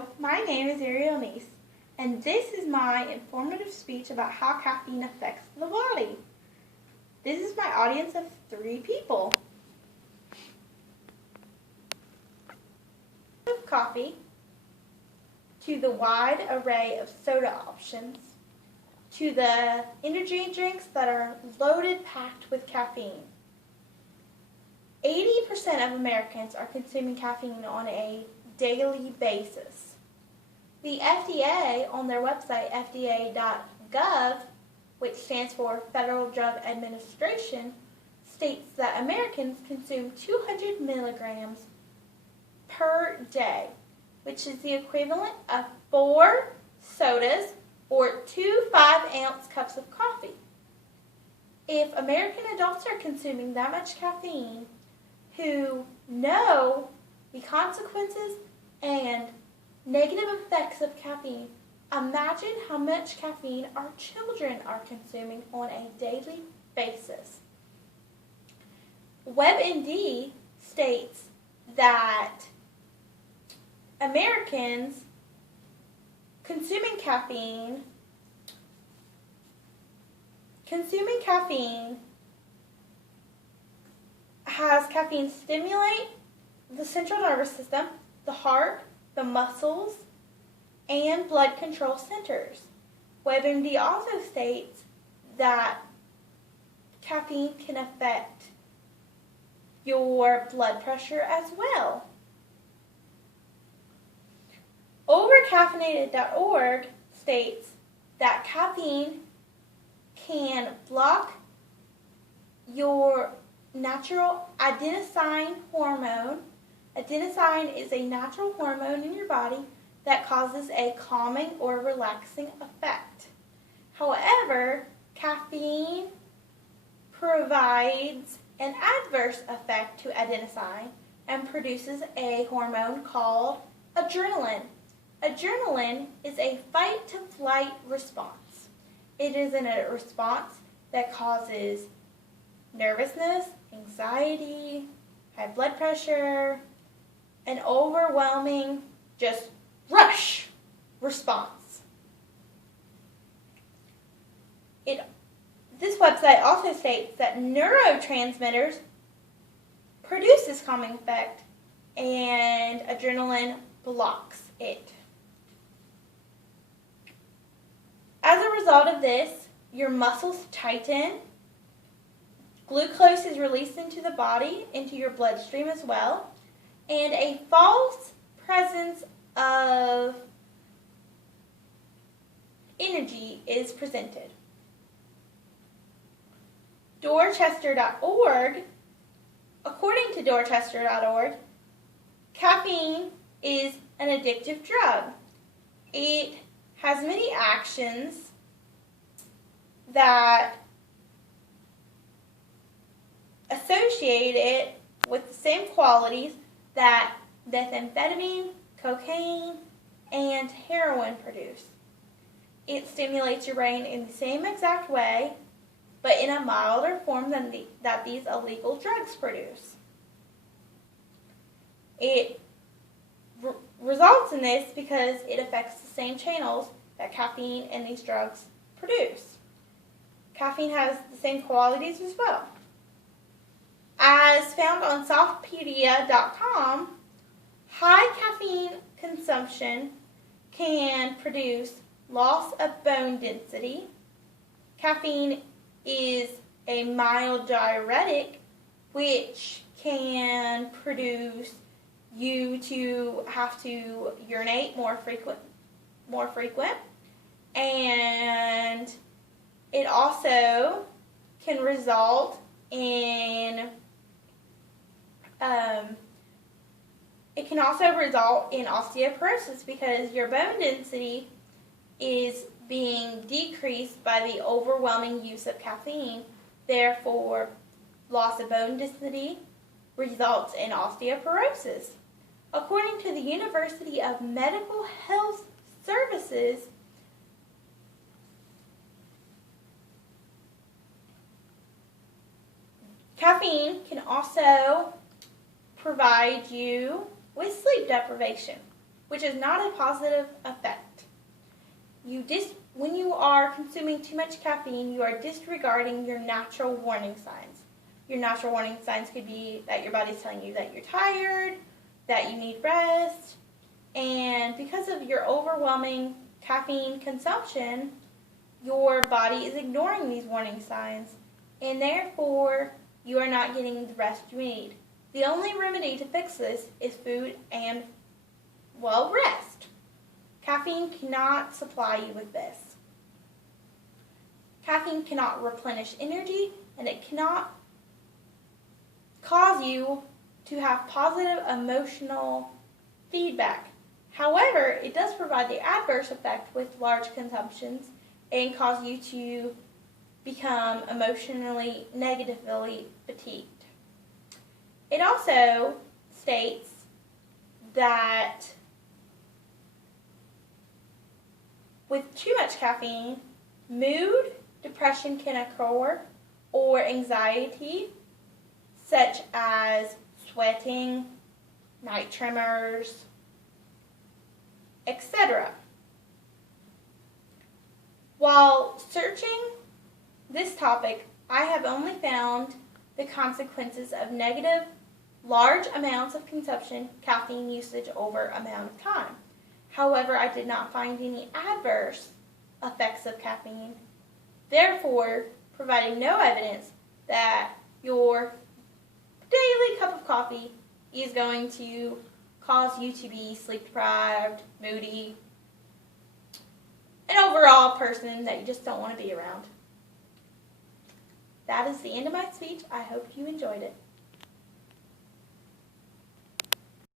Hello, my name is Ariel Neese, and this is my informative speech about how caffeine affects the body. This is my audience of 3 people. Of coffee, to the wide array of soda options, to the energy drinks that are loaded packed with caffeine. 80% of Americans are consuming caffeine on a daily basis. The FDA, on their website, fda.gov, which stands for Federal Drug Administration, states that Americans consume 200 milligrams per day, which is the equivalent of 4 sodas or 2 5-ounce cups of coffee. If American adults are consuming that much caffeine, who know the consequences and negative effects of caffeine, imagine how much caffeine our children are consuming on a daily basis. WebMD states that Americans consuming caffeine has caffeine stimulate the central nervous system, the heart, the muscles, and blood control centers. WebMD also states that caffeine can affect your blood pressure as well. Overcaffeinated.org states that caffeine can block your natural adenosine hormone. Adenosine is a natural hormone in your body that causes a calming or relaxing effect. However, caffeine provides an adverse effect to adenosine and produces a hormone called adrenaline. Adrenaline is a fight-to-flight response. It is a response that causes nervousness, anxiety, high blood pressure, an overwhelming, just rush response. This website also states that neurotransmitters produce this calming effect and adrenaline blocks it. As a result of this, your muscles tighten, glucose is released into the body, into your bloodstream as well, and a false presence of energy is presented. Dorchester.org, according to Dorchester.org, caffeine is an addictive drug. It has many actions that associate it with the same qualities that methamphetamine, cocaine, and heroin produce. It stimulates your brain in the same exact way, but in a milder form than that these illegal drugs produce. It results in this because it affects the same channels that caffeine and these drugs produce. Caffeine has the same qualities as well. As found on Softpedia.com, high caffeine consumption can produce loss of bone density. Caffeine is a mild diuretic, which can produce you to have to urinate more frequent, and it also can result in osteoporosis because your bone density is being decreased by the overwhelming use of caffeine. Therefore, loss of bone density results in osteoporosis. According to the University of Medical Health Services, caffeine can also provide you with sleep deprivation. which is not a positive effect. When you are consuming too much caffeine, you are disregarding your natural warning signs. Your natural warning signs could be that your body's telling you that you're tired, that you need rest, and because of your overwhelming caffeine consumption, your body is ignoring these warning signs, and therefore you are not getting the rest you need. The only remedy to fix this is food and, well, rest. Caffeine cannot supply you with this. Caffeine cannot replenish energy, and it cannot cause you to have positive emotional feedback. However, it does provide the adverse effect with large consumptions and cause you to become emotionally negatively fatigued. It also states that with too much caffeine, mood, depression can occur, or anxiety, such as sweating, night tremors, etc. While searching this topic, I have only found the consequences of negative, large amounts of consumption, caffeine usage over amount of time. However, I did not find any adverse effects of caffeine, therefore providing no evidence that your daily cup of coffee is going to cause you to be sleep deprived, moody, an overall person that you just don't want to be around. That is the end of my speech. I hope you enjoyed it.